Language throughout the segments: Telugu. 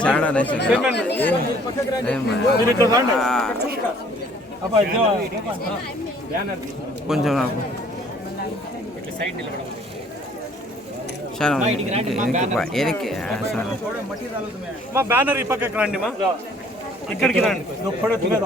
చాలా నచ్చింది కొంచెం నాకు చాలా వెనక్కి సార్ మా బ్యానర్ ఈ పక్కకి రండి మా ఇక్కడికి రండి బ్యానర్ ఇట్లా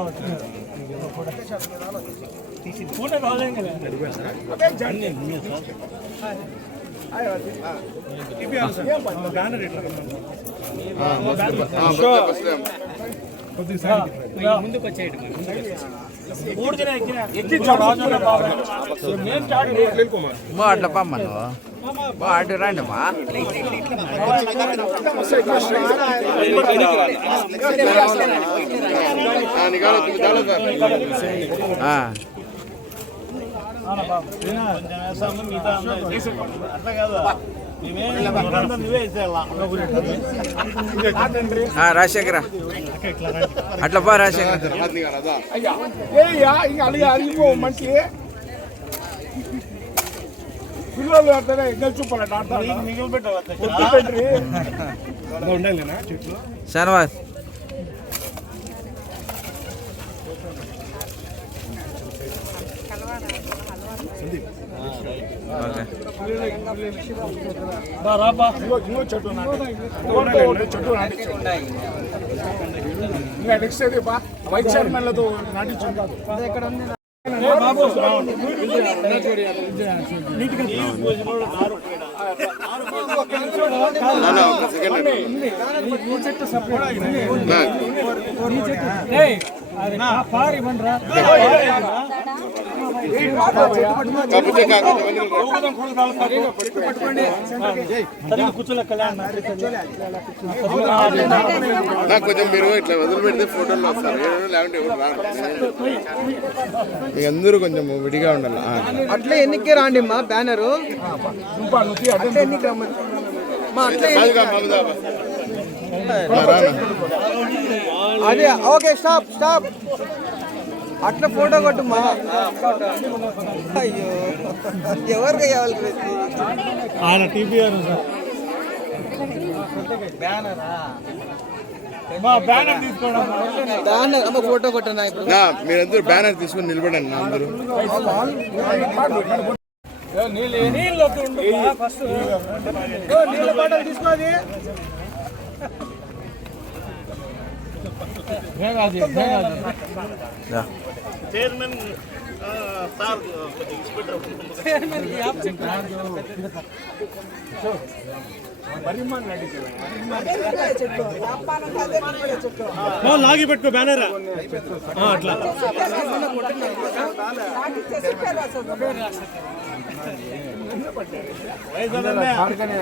ముందుకు వచ్చేయండి అట్లా అటు రండి మా. ఆ, అట్లా కాదు నువ్వే ఆ, రాజశేఖర అట్లా బా రాజశేఖర ఏయ్యా ఇంకా అడిగి అడిగిపో మంచి పిల్లలు ఆడతారే గెలుచుకోవాలి ఆడతారు మిగిలి పెట్టండి ఇంకో నెక్స్ట్ అయితే బా? వైస్ చైర్మన్లతో నాటించు బాబు కూర్చోలే కళ్యాణ్ నాకు కొంచెం మీరు ఇట్లా వదిలిపెడితే ఫోటోలు వస్తారు. లేకుంటే ఎవరు రారు. మీ అందరూ కొంచెం విడిగా ఉండాలి. అట్లే ఎన్నికే రాండి మా బ్యానరు. అట్లే. అదే ఓకే స్టాప్ స్టాప్. అట్లా ఫోటో కొట్టు మా అయ్యో. ఎవరికి కావాలి ఆయన టీపీఆర్ మా బ్యానర్ తీసుకోవడం బ్యానర్ అమ్మ ఫోటో కొట్టనా ఇప్పుడు? నా మీరందరూ బ్యానర్ తీసుకొని నిలబడండి నా అందరూ. నీళ్ళు ఫస్ట్ నీళ్ళ బాటలు తీసుకోది. చైర్మన్ సార్ లాగి పెట్టుకో బ్యానర్ అట్లా.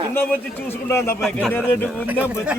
కింద వచ్చి చూసుకుంటాడు అబ్బాయి. కన్యార్ రెడ్డి ఉందా? వచ్చి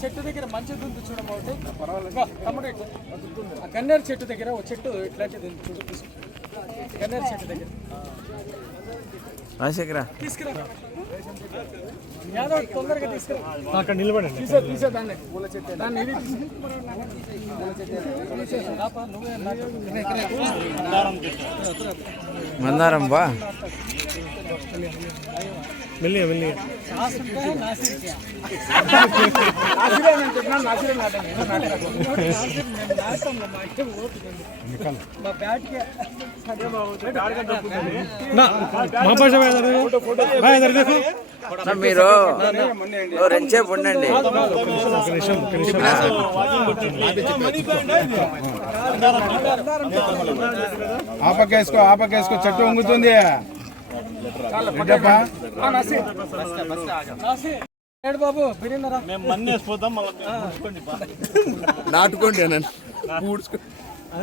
చెట్టు దగ్గర మంచి దుందు తమ్ముడు ఇట్లా. ఆ కన్నేరు చెట్టు దగ్గర ఒక చెట్టు ఇట్లాంటిది ఉంది చూడు. కన్నేరు చెట్టు దగ్గర. రాజశేఖర. తీసుకురా. యాదవ్ తొందరగా తీసుకురా. అక్కడ నిలబడండి. తీసే తీసే దాన్ని. పూల చెట్టు దాన్ని ఇది. మందారం బా. మెల్లిగా మెల్లిగా మీరు రెండుసేపు ఉండండి. ఆపకేసుకో ఆపకేసుకో చెట్టు వంగుతుంది. నాటుకోండి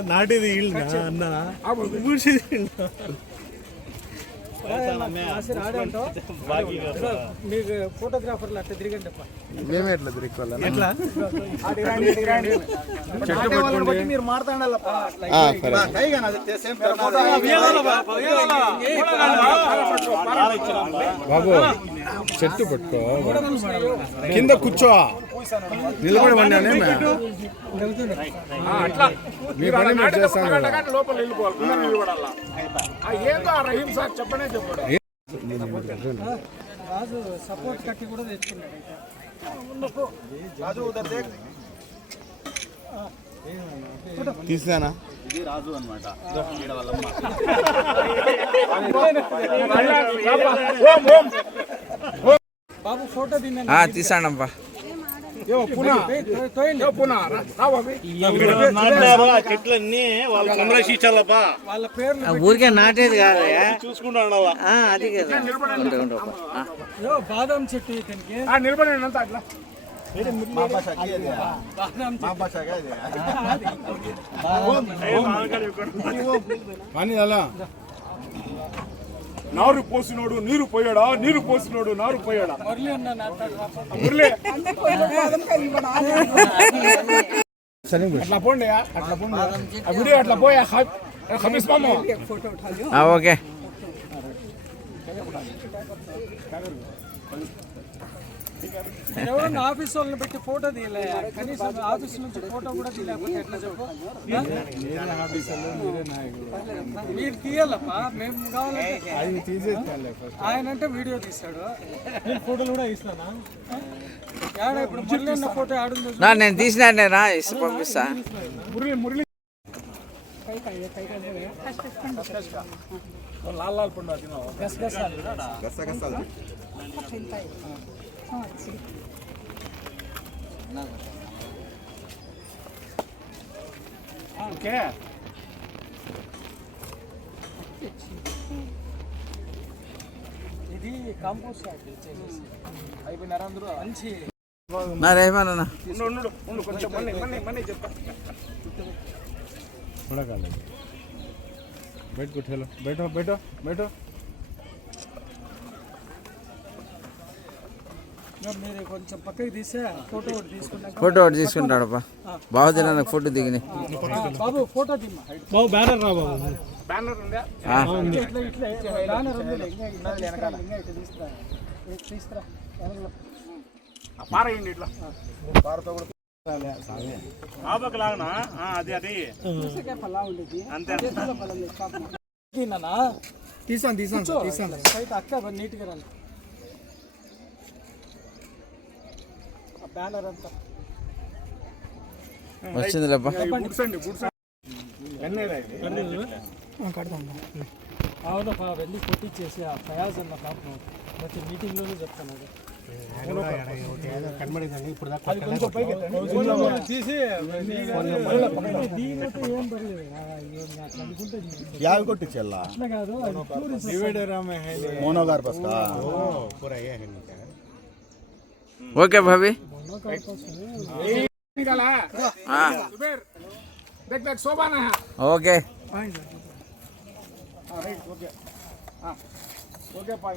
నాటిది వీళ్ళు అన్న? పూడ్చేది మీకు ఫోటోగ్రాఫర్లు అట్లా తిరిగండి అప్ప మేమే ఎట్లా తిరిగి మీరు మాట్లాడాలప్ప బాబు చెట్టు పట్టుకో. కింద కూర్చో. నిలబడి ఉన్నానే అట్లా. మీ పని మీరు లోపల నిలబడాలా? ఏందో ఆ రహీం సార్ చెప్పనే చెప్పాడు. రాజు సపోర్ట్ కట్టి కూడా తెచ్చుకున్నాడు తీసానా? బాబు ఫోటో బాబు ఆ చెట్లన్నీ వాళ్ళ వాళ్ళ పేర్లు ఊరికే నాటేది కాదు. అది బాదం చెట్టు. నిలబడి అట్లా కానీ అలా. నారు పోసినోడు నీరు పోయాడా? నీరు పోసినోడు నారు పోయాడా? మురళి అట్లా పోండి అట్లా పోండి వీడియో అట్లా పోయా మామ ఓకే. ఎవరన్నా ఆఫీస్ వాళ్ళని పెట్టి ఫోటో తీయలే. కనీసం ఆఫీస్ నుంచి ఫోటో కూడా తీయలేకపోతే ఎట్లా చెప్పు? మీరు తీయాలప్పా. మేము కావాలంటే ఆయన అంటే వీడియో తీస్తాడు నేను ఫోటోలు కూడా ఇస్తానా? ఇప్పుడు మురళి ఫోటో ఆడుందో నా నేను తీసినా పంపిస్తా. మురళి మురళి లాల్ లాల్ పండు తిన్నావా గసగసాలు ఓకే ఇది కాంపోస్ట్ అయిపోయినారా అందరూ మంచి నా రేమన్నా ఉండు ఉండు ఉండు కొంచెం మన్ని మన్ని మన్ని చెప్తా బయట కూర్చోలో బయట బయట బయట మీరు కొంచెం పక్కకి తీసే ఫోటో ఒకటి తీసుకున్నాక ఫోటో ఒకటి తీసుకుంటాడప్పా బాగుంది నాకు ఫోటో దిగిని ఆ, బాబు ఫోటో దిమ్మా బాబు బ్యానర్ రా బాబు బ్యానర్ ఉందా ఇట్లా ఇట్లా ఇట్లా బ్యానర్ ఉంది ఇంకా ఇంకా తీసుకురా, ఇంకా ఇట్లా తీసుకురా ఇట్లా తీసుకురా వెనకలో. ఆ పారేయండి ఇట్లా లాగనా ఆ, అది అది? తీసాను తీసాను కూర్చో. బయట అక్క నీట్గా రండి ఆ బ్యానర్ అంతా. వచ్చిందిలేప్పా బుడ్స్ ఆవిడ వెళ్ళి కొట్టించేసి ఆ ఫయాజ్ అన్న పాపం ప్రతి మీటింగ్లోనే చెప్తాను ఓకే భావి. ఓకే. Right okay. ఓకే పా